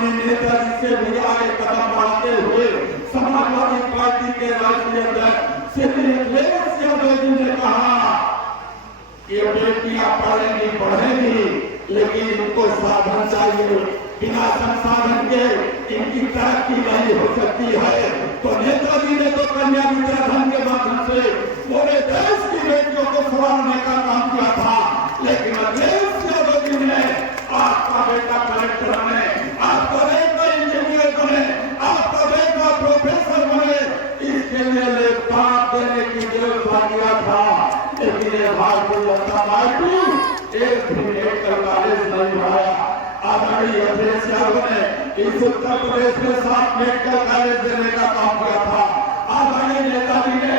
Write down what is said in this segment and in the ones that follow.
माननीय नेताजी से भी आगे कदम बढ़ाते हुए समाजवादी पार्टी के राष्ट्रीय अध्यक्ष श्री अखिलेश यादव जी ने कहा कि बेटियां पढ़ेंगी बढ़ेंगी, लेकिन इनको साधन चाहिए। बिना संसाधन के इनकी तरक्की नहीं हो सकती है। तो नेताजी ने तो कन्या विद्याधन के माध्यम से पूरे देश की बेटियों को संवारने का काम किया था, लेकिन अखिलेश यादव जी ने आपका बेटा कलेक्टर बने, आपका बेटा इंजीनियर बने, आपका बेटा प्रोफेसर बने, इसके लिए लैपटॉप देने की व्यवस्था किया था। लेकिन भारतीय जनता पार्टी एक भी मेडिकल कॉलेज नहीं बनाया। आदरणीय अखिलेश यादव ने इस उत्तर प्रदेश में 7 मेडिकल कॉलेज देने का काम किया था। आदरणीय नेताजी ने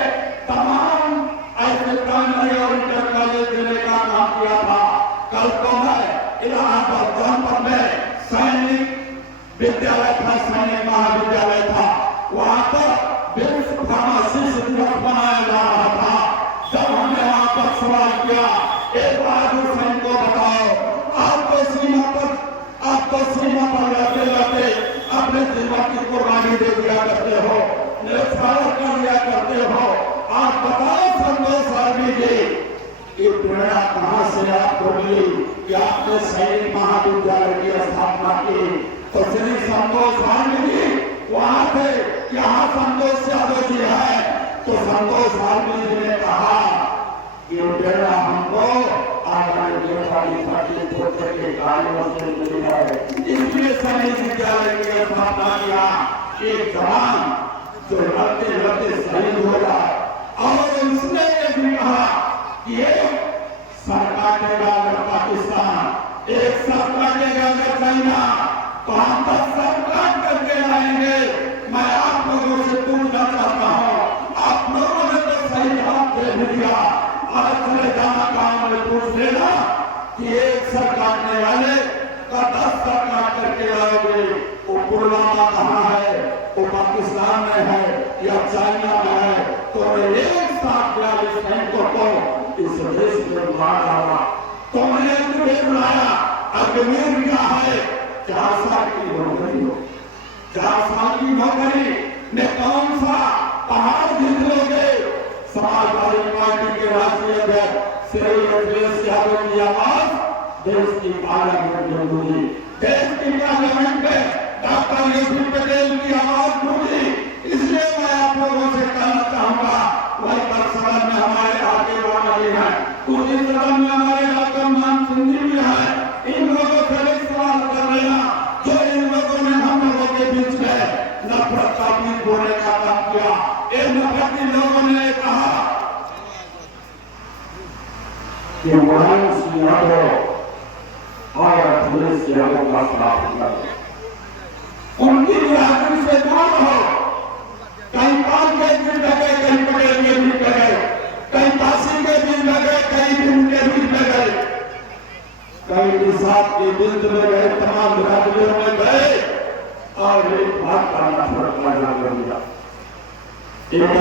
तमाम ऐसे प्राइमरी और इंटर कॉलेज देने का काम किया था। कल को मैं इलाहाबाद जनपद में सैनिक विद्यालय था, सैनिक महाविद्यालय था, वहां पर विश्व फार्मासिस्ट दिवस मनाया जा रहा था। जब हमने वहां पर सवाल किया, एक बहादुर सैनिक को बताओ, आप तो सीमा पर लड़ते लड़ते अपने जीवन की कुर्बानी दे दिया करते हो, न्यौछावर कर दिया करते हो, आप बताओ संतोष आर्मी जी, ये प्रेरणा कहां से आपको मिली कि आपने सैनिक महाविद्यालय की स्थापना की? तो श्री संतोष आर्मी जी वहां थे, यहाँ संतोष यादव जी है। तो संतोष आर्मी जी ने कहा कि प्रेरणा हमको के कार्यों से मिली है, इसलिए सैनिक विद्यालय की स्थापना किया। एक जवान जो लड़ते लड़ते शहीद हो जाए, और उसने ये भी कहा कि एक सर काटेगा अगर पाकिस्तान, एक सर काटेगा अगर चाइना, तो हम 10 सर काट करके लाएंगे। मैं आप लोगों से पूछना चाहता हूँ, आप लोगों ने तो सही जवाब दे भी दिया, आज चले जाना काम में पूछ लेना कि एक सर काटने वाले का 10 सर काट करके लाओगे, वो पुलवामा कहाँ है, वो पाकिस्तान में है या चाइना में है, तो 142 सैनिकों को इस देश में मार डाला। तो मैंने अग्निवीर बुलाया, अग्निवीर क्या है? 4 साल की नौकरी हो, 4 साल की नौकरी में कौन सा पहाड़ जीत लोगे? समाजवादी पार्टी के राष्ट्रीय अध्यक्ष श्री अखिलेश यादव की आवाज देश की पार्लियामेंट में गूंजी, देश की पार्लियामेंट में डॉक्टर यूसुफ पटेल की आवाज गूंजी। इसलिए मैं आप लोगों से कहना चाहूंगा, वही पर सदन में हमारे आगे वाले हैं, उसी सदन में हमारे डॉक्टर मान सिंह जी भी है, इन लोगों से भी सवाल कर लेना जो इन लोगों ने हम लोगों के बीच में नफरत का बीज बोने का काम किया। इन नफरती लोगों ने कहा कि मुलायम यादव और अखिलेश यादव का साथ कर, उनकी राजनीति से दूर हो। कहीं पाल के बीच लगे, कहीं पटेल के बीच लगे, कहीं काशी के बीच लगे, कहीं भीम के बीच लगे, कहीं निषाद के बीच में गए, तमाम राज्यों में गए और एक बात का नफरत पैदा कर दिया। एक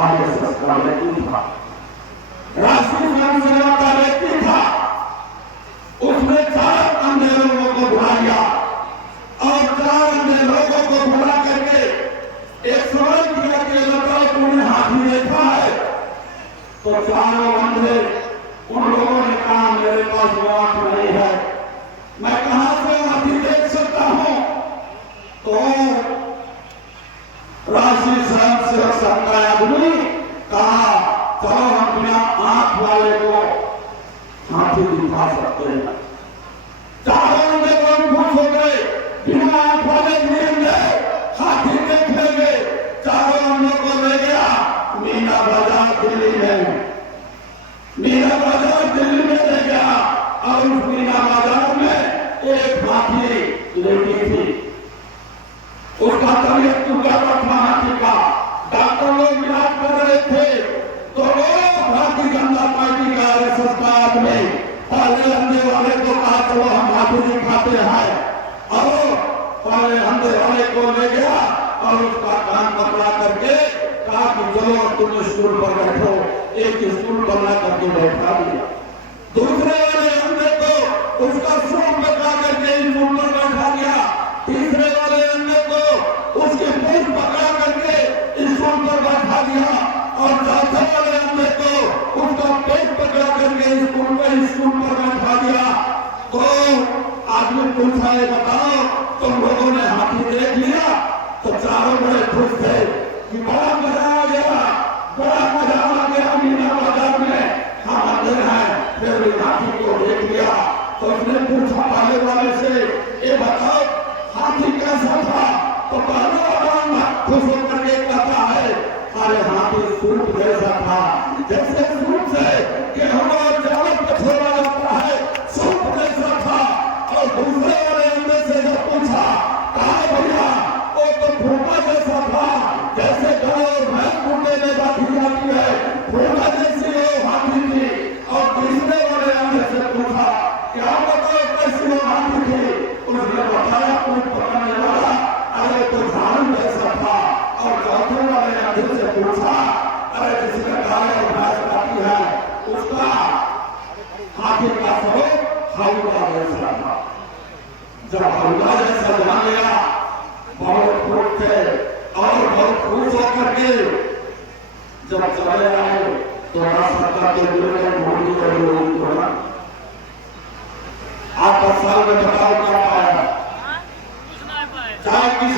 आरएसएस का व्यक्ति था, राष्ट्रीय स्वयं सेवक का व्यक्ति था, उसने 4 अंधे लोगों को बुला लिया और 4 अंधे लोगों को बुला करके एक सवाल किया कि बताओ तुमने हाथी देखा है? तो 4 अंधे उन लोगों ने कहा मेरे पास आंख नहीं है, मैं कहां से हाथी देख सकता हूं? तो राष्ट्रीय स्वयं सेवक संघ का आदमी कहा चलो हम बिना आंख वाले को हाथी दिखा सकते हैं। 4 में खुश हो गए, बिना आंख वाले मिलेंगे, हाथी देख लेंगे। 4 को ले गया मीना बाजार दिल्ली में, मीना बाजार दिल्ली में ले गया और उस मीना बाजार में एक हाथी लेटी थी, उसका तबियत टूटा था हाथी का, डॉक्टर लोग इलाज कर रहे थे। तो भारतीय जनता पार्टी का आरएसएस का आदमी पहले अंधे वाले को कहा चलो हम हाथी दिखाते हैं, और पहले अंधे वाले को ले गया और उसका कान पकड़ा करके कहा कि चलो तुम स्टूल पर बैठो, एक स्टूल पर ला करके बैठा दिया। दूसरे वाले अंधे को उसका सूट पकड़ा करके स्टूल पर बैठा दिया। खुश होकर के कहता है अरे हाथी सूप जैसा था, जैसे सूप से गेहूं और चावल को छोड़ा जाता है, सूप जैसा था। और दूसरे वाले अंदर से जब पूछा कहा भैया वो तो भूखा जैसा था, जैसे गाय और भैंस ढूंढने में बाकी जाती है, भूखा जैसी वो हाथी थी। और तीसरे वाले अंदर से पूछा क्या बताओ कैसी वो हाथी थी, उसने बताया कोई पकड़ने वाला अरे तो झाड़ू जैसा था। और चौथे वाले अंदर से पूछा अरे जिसने गाय और भैंस काटी है उसका हाथी का स्वरूप हौदा जैसा था। जब हौदा जैसा जान लिया बहुत खुश थे और बहुत खुश होकर के जब चले आए तो रास्ता के लिए ढूंढी और आप साल में बताओ क्या पाया, चाय की